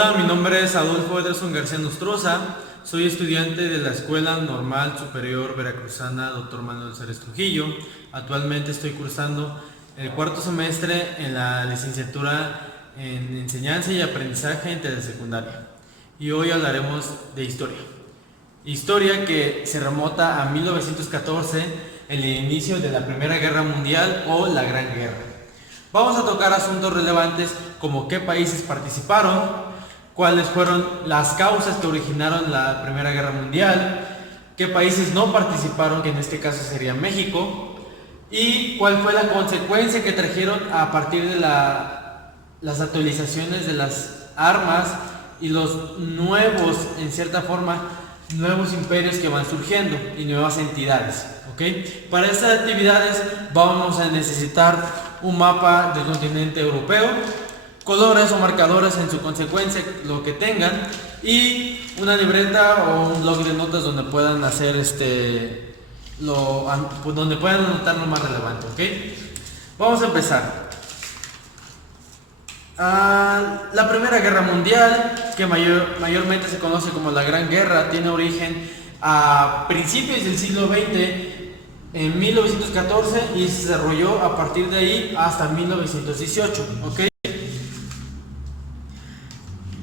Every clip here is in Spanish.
Hola, mi nombre es Adolfo Ederson García Nostroza, soy estudiante de la Escuela Normal Superior Veracruzana Dr. Manuel Ceres Trujillo. Actualmente estoy cursando el cuarto semestre en la licenciatura en Enseñanza y Aprendizaje en Telesecundaria. Y hoy hablaremos de historia. Historia que se remonta a 1914, el inicio de la Primera Guerra Mundial o la Gran Guerra. Vamos a tocar asuntos relevantes como qué países participaron, cuáles fueron las causas que originaron la Primera Guerra Mundial, qué países no participaron, que en este caso sería México, y cuál fue la consecuencia que trajeron a partir de las actualizaciones de las armas y los nuevos, en cierta forma, nuevos imperios que van surgiendo y nuevas entidades. ¿Ok? Para estas actividades vamos a necesitar un mapa del continente europeo, colores o marcadores en su consecuencia, lo que tengan, y una libreta o un blog de notas donde puedan hacer donde puedan anotar lo más relevante. ¿Ok? Vamos a empezar. La Primera Guerra Mundial, que mayormente se conoce como la Gran Guerra, tiene origen a principios del siglo XX, en 1914, y se desarrolló a partir de ahí hasta 1918. ¿Ok?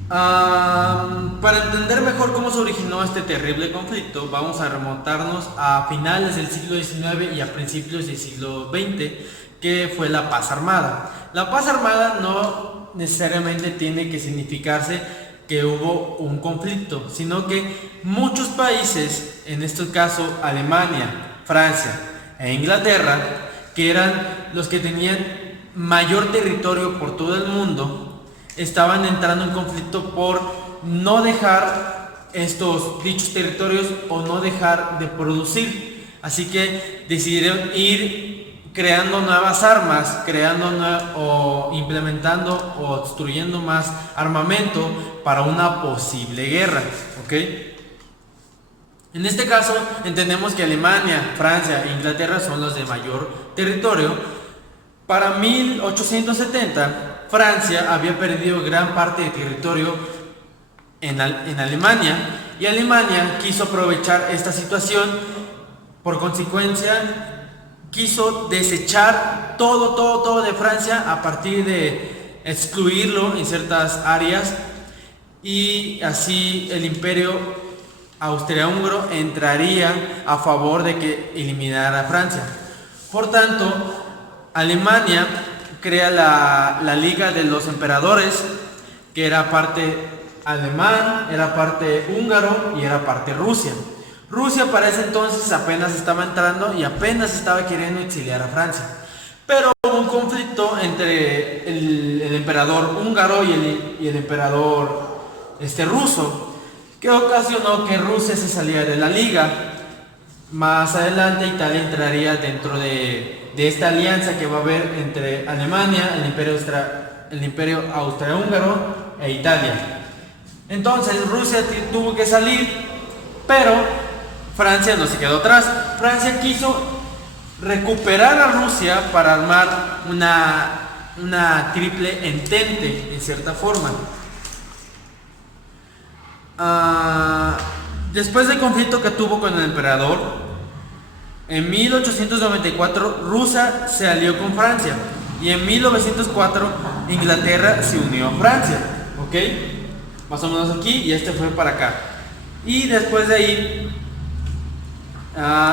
Para entender mejor cómo se originó este terrible conflicto, vamos a remontarnos a finales del siglo XIX y a principios del siglo XX, que fue la paz armada. La paz armada no necesariamente tiene que significarse que hubo un conflicto, sino que muchos países, en este caso Alemania, Francia e Inglaterra, que eran los que tenían mayor territorio por todo el mundo, estaban entrando en conflicto por no dejar estos dichos territorios o no dejar de producir. Así que decidieron ir creando nuevas armas, o implementando o construyendo más armamento para una posible guerra. ¿Ok? En este caso entendemos que Alemania, Francia e Inglaterra son los de mayor territorio. Para 1870 Francia había perdido gran parte de territorio en Alemania, y Alemania quiso aprovechar esta situación. Por consecuencia, quiso desechar todo de Francia a partir de excluirlo en ciertas áreas, y así el imperio austrohúngaro entraría a favor de que eliminara a Francia. Por tanto, Alemania crea la Liga de los Emperadores, que era parte alemán, era parte húngaro y era parte Rusia. Rusia para ese entonces apenas estaba entrando y apenas estaba queriendo exiliar a Francia. Pero hubo un conflicto entre el emperador húngaro y el emperador ruso, que ocasionó que Rusia se saliera de la liga. Más adelante Italia entraría dentro de esta alianza que va a haber entre Alemania, el imperio austrohúngaro e Italia. Entonces Rusia tuvo que salir, pero Francia no se quedó atrás. Francia quiso recuperar a Rusia para armar una triple entente, en cierta forma. Después del conflicto que tuvo con el emperador, en 1894 Rusia se alió con Francia, y en 1904 Inglaterra se unió a Francia. ¿Ok? Más o menos aquí, y fue para acá. Y después de ahí,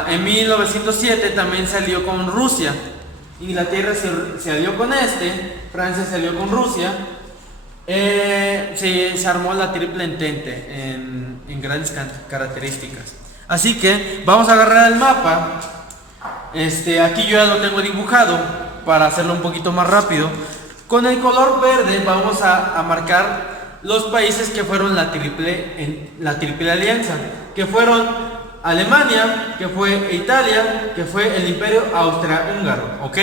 en 1907 también se alió con Rusia. Inglaterra se alió con Francia se alió con Rusia. Se armó la triple entente en grandes características. Así que vamos a agarrar el mapa. Aquí yo ya lo tengo dibujado para hacerlo un poquito más rápido. Con el color verde vamos a marcar los países que fueron la triple alianza, que fueron Alemania, que fue Italia, que fue el imperio austrohúngaro. ¿Ok?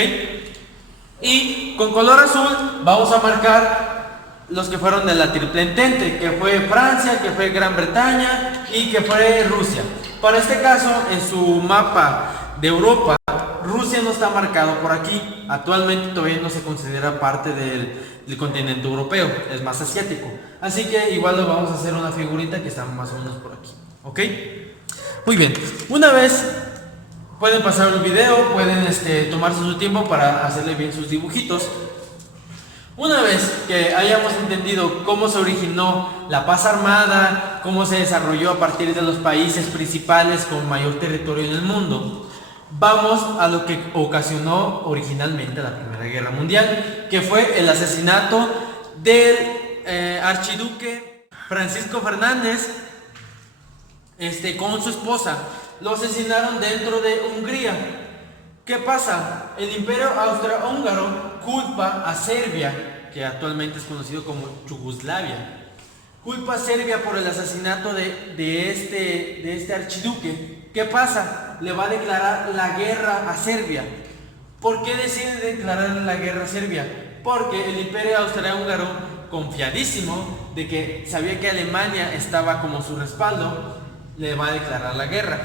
Y con color azul vamos a marcar los que fueron de la triple entente, que fue Francia, que fue Gran Bretaña y que fue Rusia. Para este caso, en su mapa de Europa, Rusia no está marcado por aquí. Actualmente todavía no se considera parte del el continente europeo, es más asiático. Así que igual lo vamos a hacer una figurita que está más o menos por aquí, ¿ok? Muy bien, una vez pueden pasar el video, pueden tomarse su tiempo para hacerle bien sus dibujitos. Una vez que hayamos entendido cómo se originó la paz armada, cómo se desarrolló a partir de los países principales con mayor territorio en el mundo, vamos a lo que ocasionó originalmente la Primera Guerra Mundial, que fue el asesinato del archiduque Francisco Fernández con su esposa. Lo asesinaron dentro de Hungría. ¿Qué pasa? El Imperio Austrohúngaro culpa a Serbia, que actualmente es conocido como Yugoslavia. Culpa a Serbia por el asesinato de este archiduque. ¿Qué pasa? Le va a declarar la guerra a Serbia. ¿Por qué decide declarar la guerra a Serbia? Porque el Imperio Austrohúngaro, confiadísimo de que sabía que Alemania estaba como su respaldo, le va a declarar la guerra.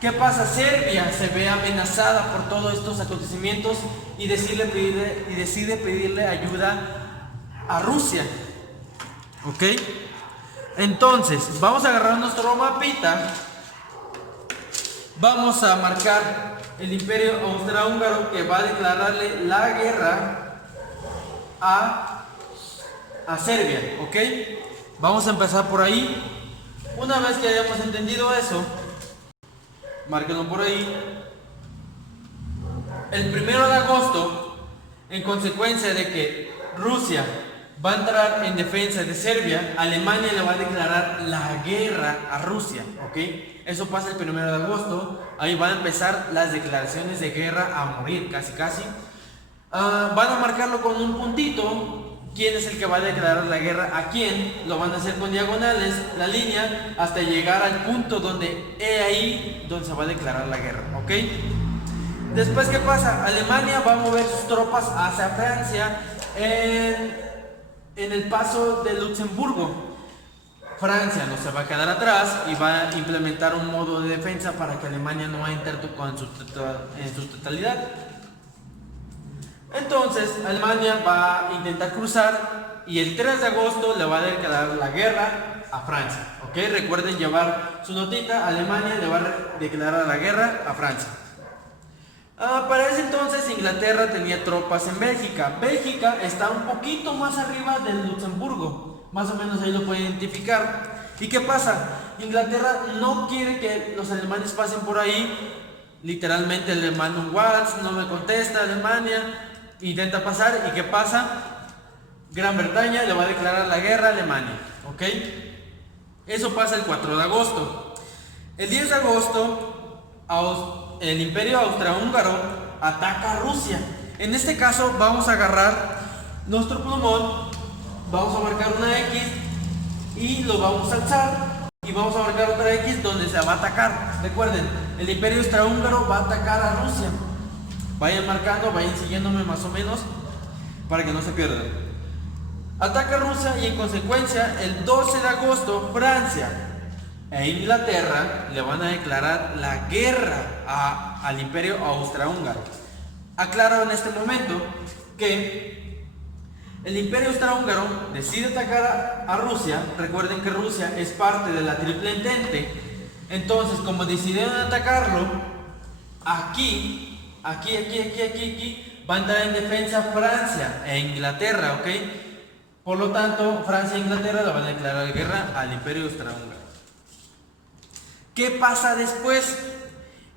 ¿Qué pasa? Serbia se ve amenazada por todos estos acontecimientos y decide pedirle ayuda a Rusia. ¿Ok? Entonces, vamos a agarrar nuestro mapita. Vamos a marcar el Imperio Austrohúngaro que va a declararle la guerra a Serbia. ¿Ok? Vamos a empezar por ahí. Una vez que hayamos entendido eso, márquenlo por ahí. El 1 de agosto, en consecuencia de que Rusia va a entrar en defensa de Serbia, Alemania le va a declarar la guerra a Rusia, ¿ok? Eso pasa el 1 de agosto, ahí van a empezar las declaraciones de guerra a morir, casi. Van a marcarlo con un puntito. ¿Quién es el que va a declarar la guerra a quién? Lo van a hacer con diagonales, la línea, hasta llegar al punto donde ahí donde se va a declarar la guerra, ¿ok? Después, ¿qué pasa? Alemania va a mover sus tropas hacia Francia en el paso de Luxemburgo. Francia no se va a quedar atrás y va a implementar un modo de defensa para que Alemania no entre en su totalidad. Entonces, Alemania va a intentar cruzar y el 3 de agosto le va a declarar la guerra a Francia. ¿Ok? Recuerden llevar su notita. Alemania le va a declarar la guerra a Francia. Para ese entonces, Inglaterra tenía tropas en Bélgica. Bélgica está un poquito más arriba del Luxemburgo. Más o menos ahí lo pueden identificar. ¿Y qué pasa? Inglaterra no quiere que los alemanes pasen por ahí. Literalmente le manda un WhatsApp, no me contesta Alemania. Intenta pasar y ¿qué pasa? Gran Bretaña le va a declarar la guerra a Alemania, ¿ok? Eso pasa el 4 de agosto. El 10 de agosto, el Imperio Austrohúngaro ataca a Rusia. En este caso vamos a agarrar nuestro plumón, vamos a marcar una X y lo vamos a alzar y vamos a marcar otra X donde se va a atacar. Recuerden, el Imperio Austrohúngaro va a atacar a Rusia. Vayan marcando, vayan siguiéndome más o menos para que no se pierdan. Ataca Rusia y en consecuencia el 12 de agosto Francia e Inglaterra le van a declarar la guerra al Imperio Austrohúngaro. Aclaro en este momento que el Imperio Austrohúngaro decide atacar a Rusia. Recuerden que Rusia es parte de la Triple Entente. Entonces, como decidieron atacarlo, aquí va a entrar en defensa Francia e Inglaterra, ¿ok? Por lo tanto, Francia e Inglaterra le van a declarar guerra al Imperio Austrohúngaro. ¿Qué pasa después?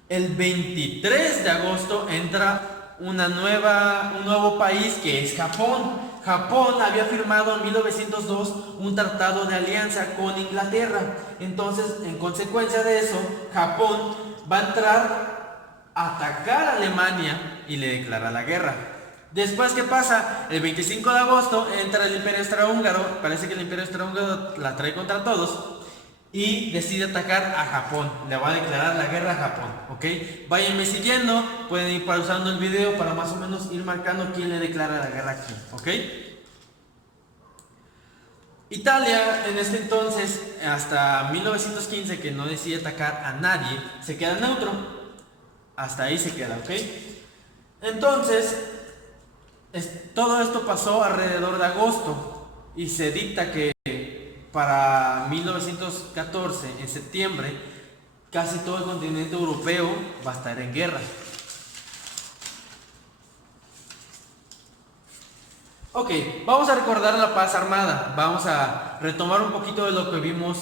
El 23 de agosto entra un nuevo país que es Japón. Japón había firmado en 1902 un tratado de alianza con Inglaterra. Entonces, en consecuencia de eso, Japón va a entrar atacar a Alemania y le declara la guerra. Después, ¿qué pasa? El 25 de agosto entra el Imperio Austrohúngaro. Parece que el Imperio Austrohúngaro la trae contra todos y decide atacar a Japón. Le va a declarar la guerra a Japón, ¿ok? Váyanme siguiendo, pueden ir pausando el video para más o menos ir marcando quién le declara la guerra aquí, ¿ok? Italia en este entonces, hasta 1915, que no decide atacar a nadie, se queda neutro. Hasta ahí se queda, ¿ok? Entonces, Todo esto pasó alrededor de agosto y se dicta que para 1914, en septiembre, casi todo el continente europeo va a estar en guerra. Ok, vamos a recordar la paz armada. Vamos a retomar un poquito de lo que vimos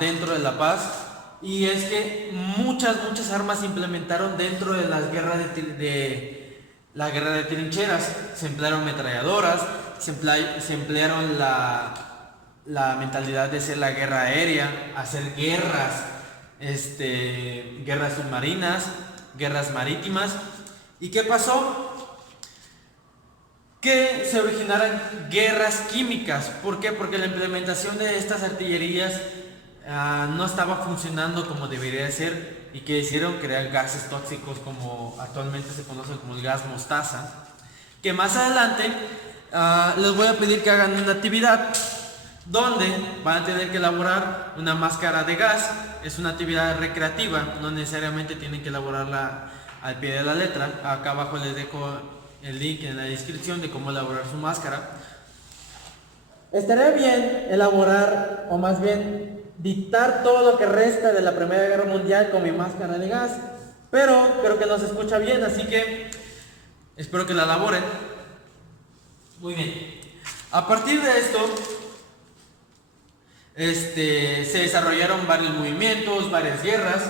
dentro de la paz. Y es que muchas armas se implementaron dentro de las guerras la guerra de trincheras. Se emplearon ametralladoras, se emplearon la mentalidad de hacer la guerra aérea, hacer guerras, guerras submarinas, guerras marítimas. ¿Y qué pasó? Que se originaran guerras químicas. ¿Por qué? Porque la implementación de estas artillerías no estaba funcionando como debería ser y que hicieron crear gases tóxicos como actualmente se conoce como el gas mostaza, que más adelante les voy a pedir que hagan una actividad donde van a tener que elaborar una máscara de gas. Es una actividad recreativa, no necesariamente tienen que elaborarla al pie de la letra. Acá abajo les dejo el link en la descripción de cómo elaborar su máscara. Estaría bien elaborar, o más bien dictar todo lo que resta de la Primera Guerra Mundial con mi máscara de gas, pero creo que no se escucha bien, así que espero que la elaboren. Muy bien. A partir de esto, se desarrollaron varios movimientos, varias guerras,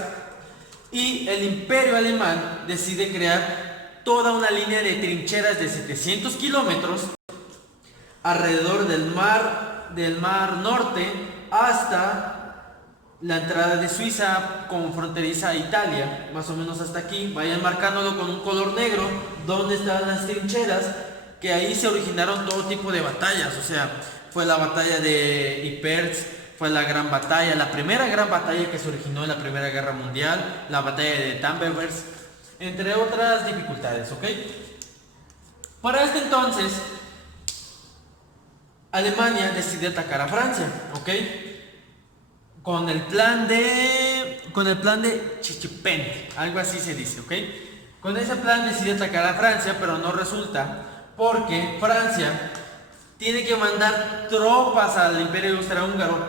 y el Imperio Alemán decide crear toda una línea de trincheras de 700 kilómetros alrededor del mar Norte hasta la entrada de Suiza como fronteriza a Italia, más o menos hasta aquí. Vayan marcándolo con un color negro donde están las trincheras, que ahí se originaron todo tipo de batallas. O sea, fue la batalla de Ypres, fue la gran batalla, la primera gran batalla que se originó en la Primera Guerra Mundial, la batalla de Tannenberg, entre otras dificultades, ¿ok? Para este entonces, Alemania decide atacar a Francia, ¿ok? Con el plan de Chichipen, algo así se dice, ¿ok? Con ese plan decide atacar a Francia, pero no resulta, porque Francia tiene que mandar tropas al Imperio Austrohúngaro,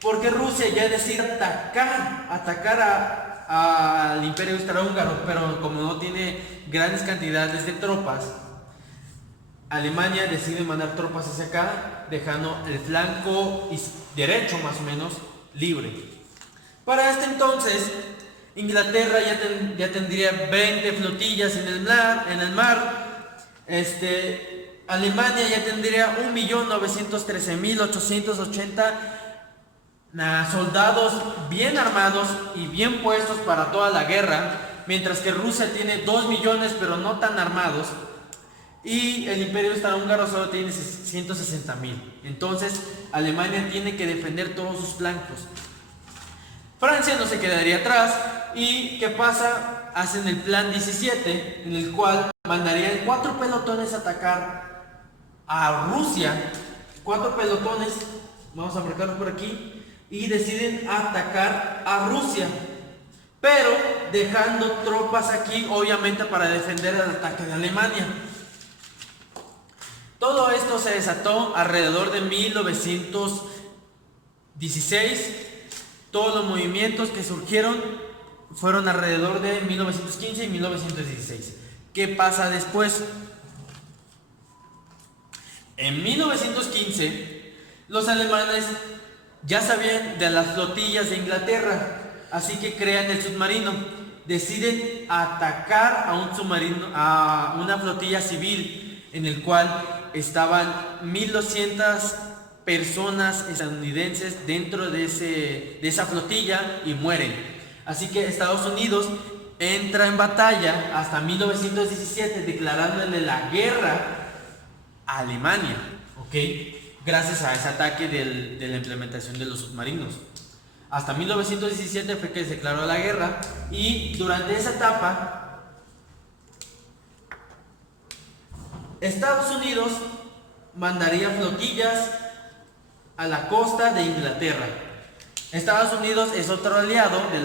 porque Rusia ya decide atacar al Imperio Austrohúngaro, pero como no tiene grandes cantidades de tropas, Alemania decide mandar tropas hacia acá, dejando el flanco derecho más o menos libre. Para este entonces, Inglaterra ya tendría 20 flotillas en el mar. Alemania ya tendría 1.913.880 soldados bien armados y bien puestos para toda la guerra, mientras que Rusia tiene 2 millones pero no tan armados, y el Imperio Austrohúngaro solo tiene 160.000. Entonces Alemania tiene que defender todos sus flancos. Francia no se quedaría atrás. ¿Y qué pasa? Hacen el plan 17, en el cual mandarían 4 pelotones a atacar a Rusia. 4 pelotones, vamos a marcarlos por aquí, y deciden atacar a Rusia, pero dejando tropas aquí, obviamente para defender el ataque de Alemania. Todo esto se desató alrededor de 1916. Todos los movimientos que surgieron fueron alrededor de 1915 y 1916. ¿Qué pasa después? En 1915, los alemanes ya sabían de las flotillas de Inglaterra, así que crean el submarino. Deciden atacar a un submarino, a una flotilla civil, en el cual estaban 1.200 personas estadounidenses dentro de esa flotilla, y mueren. Así que Estados Unidos entra en batalla hasta 1917, declarándole la guerra a Alemania, ¿ok? Gracias a ese ataque de la implementación de los submarinos. Hasta 1917 fue que se declaró la guerra, y durante esa etapa Estados Unidos mandaría flotillas a la costa de Inglaterra. Estados Unidos es otro aliado de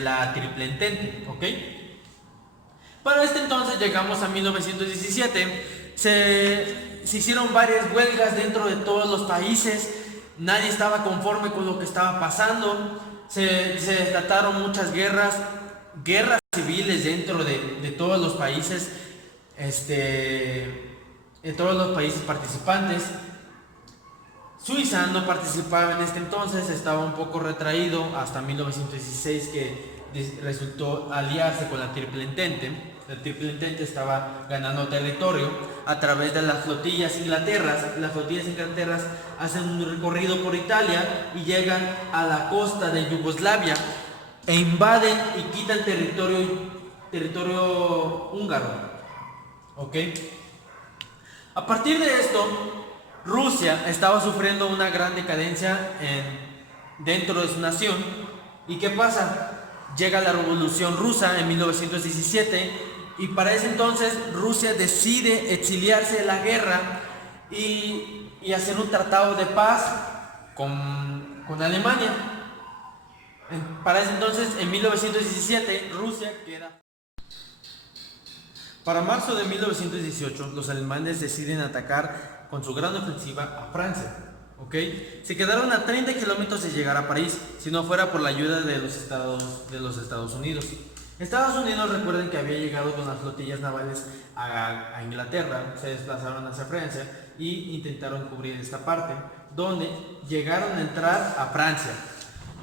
la Triple Entente, ¿ok? Para este entonces llegamos a 1917, se hicieron varias huelgas dentro de todos los países, nadie estaba conforme con lo que estaba pasando, se desataron muchas guerras civiles dentro de todos los países, de todos los países participantes. Suiza no participaba en este entonces, estaba un poco retraído hasta 1916 que resultó aliarse con la Triple Entente. La Triple Entente estaba ganando territorio a través de las flotillas inglaterras. Las flotillas inglaterras hacen un recorrido por Italia y llegan a la costa de Yugoslavia e invaden y quitan territorio húngaro. ¿Ok? A partir de esto, Rusia estaba sufriendo una gran decadencia dentro de su nación. ¿Y qué pasa? Llega la Revolución Rusa en 1917 y para ese entonces Rusia decide exiliarse de la guerra y hacer un tratado de paz con Alemania. Para ese entonces, en 1917, Rusia queda... Para marzo de 1918, los alemanes deciden atacar con su gran ofensiva a Francia. ¿Okay? Se quedaron a 30 kilómetros de llegar a París, si no fuera por la ayuda de los Estados Unidos. Estados Unidos, recuerden que había llegado con las flotillas navales a Inglaterra, se desplazaron hacia Francia y intentaron cubrir esta parte, donde llegaron a entrar a Francia.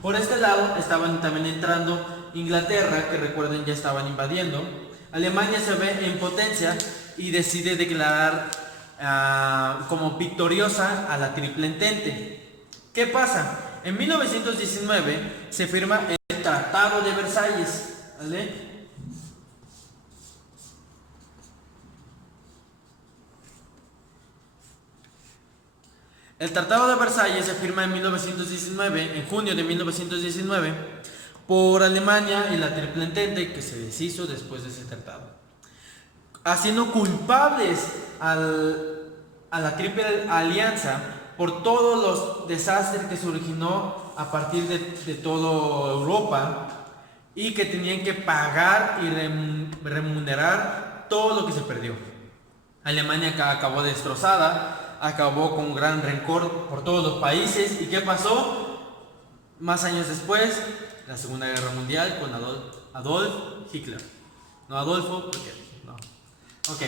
Por este lado estaban también entrando Inglaterra, que recuerden ya estaban invadiendo. Alemania se ve en potencia y decide declarar como victoriosa a la Triple Entente. ¿Qué pasa? En 1919 se firma el Tratado de Versalles, ¿vale? El Tratado de Versalles se firma en 1919, en junio de 1919, por Alemania y la Triple Entente, que se deshizo después de ese tratado, haciendo culpables a la Triple Alianza por todos los desastres que se originó a partir de toda Europa y que tenían que pagar y remunerar todo lo que se perdió. Alemania acabó destrozada, acabó con un gran rencor por todos los países. ¿Y qué pasó? Más años después, la Segunda Guerra Mundial con Adolf Hitler. No Adolfo, porque no. Ok.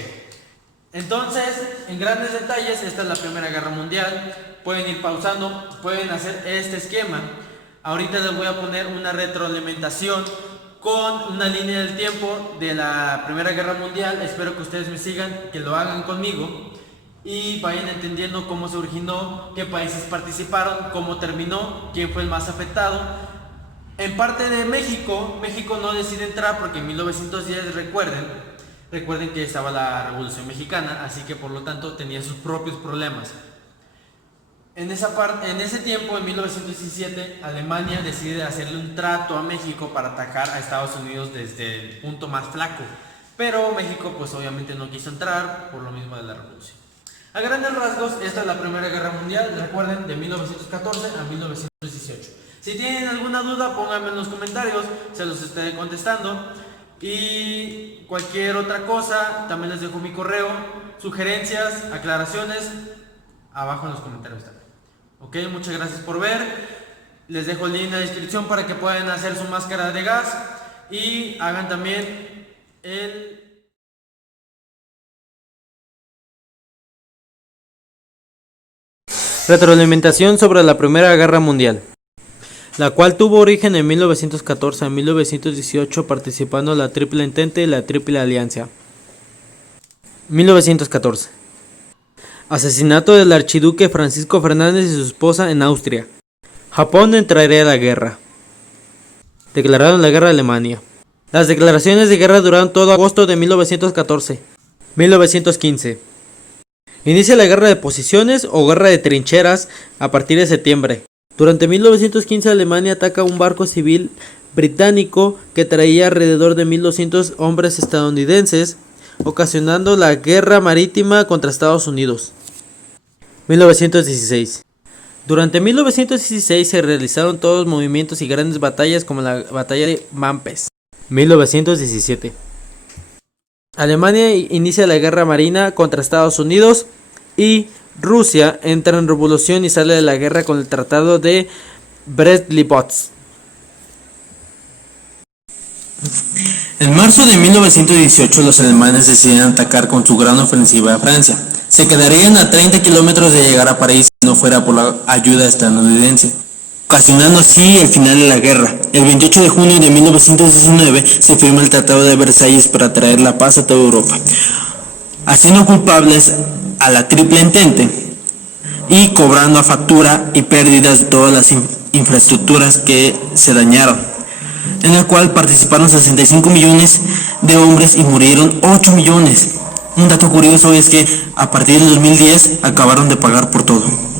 Entonces, en grandes detalles, esta es la Primera Guerra Mundial. Pueden ir pausando, pueden hacer este esquema. Ahorita les voy a poner una retroalimentación con una línea del tiempo de la Primera Guerra Mundial. Espero que ustedes me sigan, que lo hagan conmigo y vayan entendiendo cómo se originó, qué países participaron, cómo terminó, quién fue el más afectado. En parte de México no decide entrar porque en 1910, recuerden que estaba la Revolución Mexicana, así que por lo tanto tenía sus propios problemas. En ese tiempo, en 1917, Alemania decide hacerle un trato a México para atacar a Estados Unidos desde el punto más flaco, pero México pues obviamente no quiso entrar por lo mismo de la revolución. A grandes rasgos, esta es la Primera Guerra Mundial, recuerden, de 1914 a 1918. Si tienen alguna duda, pónganme en los comentarios, se los estaré contestando. Y cualquier otra cosa, también les dejo mi correo, sugerencias, aclaraciones, abajo en los comentarios también. Ok, muchas gracias por ver. Les dejo el link en la descripción para que puedan hacer su máscara de gas y hagan también el... Retroalimentación sobre la Primera Guerra Mundial, la cual tuvo origen en 1914 a 1918 participando la Triple Entente y la Triple Alianza. 1914. Asesinato del archiduque Francisco Fernández y su esposa en Austria. Japón entraría a la guerra. Declararon la guerra a Alemania. Las declaraciones de guerra duraron todo agosto de 1914. 1915. Inicia la guerra de posiciones o guerra de trincheras a partir de septiembre. Durante 1915 Alemania ataca un barco civil británico que traía alrededor de 1200 hombres estadounidenses, ocasionando la guerra marítima contra Estados Unidos. 1916. Durante 1916 se realizaron todos movimientos y grandes batallas como la batalla de Mampes. 1917. Alemania inicia la guerra marina contra Estados Unidos y Rusia entra en revolución y sale de la guerra con el Tratado de Brest-Litovsk. En marzo de 1918 los alemanes deciden atacar con su gran ofensiva a Francia. Se quedarían a 30 kilómetros de llegar a París si no fuera por la ayuda estadounidense, ocasionando así el final de la guerra. El 28 de junio de 1919 se firma el Tratado de Versalles para traer la paz a toda Europa, haciendo culpables a la Triple Entente y cobrando a factura y pérdidas de todas las infraestructuras que se dañaron, en la cual participaron 65 millones de hombres y murieron 8 millones. Un dato curioso es que a partir del 2010 acabaron de pagar por todo.